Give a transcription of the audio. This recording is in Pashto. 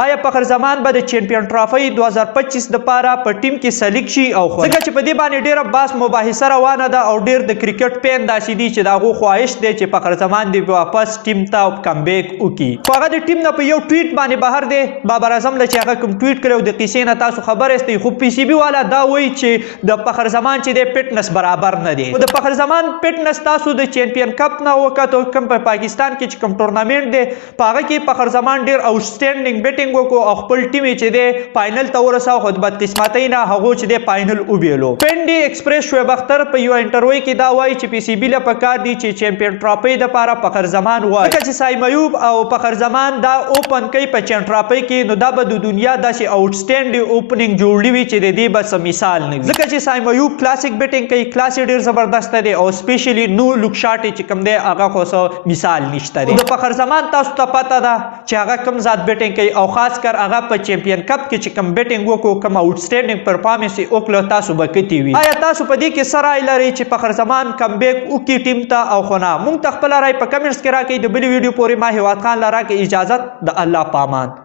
آیا فخر زمان به د چیمپیون ټرافي 2025 دپاره په ټیم کې سلیکټ شي او خو ځکه چې په دې باندې ډیره بحث مباحثه روانه ده او ډیر د کرکټ پین داسې دی چې د هغو خواهش دی چې فخر زمان دی واپس ټیم ته کمبیک وکړي خو هغه د ټیم نه په یو ټویټ باندې بهر دی بابر اعظم له چې هغه کوم ټویټ کړی د قیسې نه تاسو خبر یاستئ خو پی سی بي والا دا وایي چې د فخر زمان چې دی فټنس برابر نه دی د فخر زمان فټنس تاسو د چیمپیون کپ نه وکړو کوم په پاکستان کې چې کوم ټورنامنټ دی په هغه کې فخر زمان ډیر آوټسټینډینګ بیټینګ وکړو او خپل ټیم چې دی فائنل ته ورساو خو د بدقسمتۍ نه هغو چې دی فائنل وبیلو پینډي ایکسپریس شعیب اختر په یو انټرویو کې دا وایي چې پی سی بي له پکار دی چې چیمپیون ټرافي دپاره فخر زمان وایي ځکه چې سایم ایوب او فخر زمان دا اوپن کوي په چیمپیون ټرافي کې نو دا به د دنیا داسې آوټسټینډ اوپننګ جوړی وي چې د دې بس مثال نه وي ځکه چې سایم ایوب کلاسیک بیټینګ کوي کلاس ډیر زبردست دی او سپیشلی نو لوک شاټ چې کوم دی هغه خو څه مثال نشته دی د فخر زمان تاسو ته پته ده چې هغه کوم ذات بیټینګ کوي او خاص کر هغه په چیمپیون کپ کې چې کوم بیټینګ وکړو کوم آوټسټینډینګ پرفارمنس یې وکړو تاسو به کتي وي آیا تاسو په دې کې څه رای لرئ چې فخر زمان کمبیک وکړي ټیم ته او خو نه موږ ته خپله رای په کمنټس کې راکړئ د بلې ویډیو پورې ما هیواد خان له راکړئ اجازت د الله په امان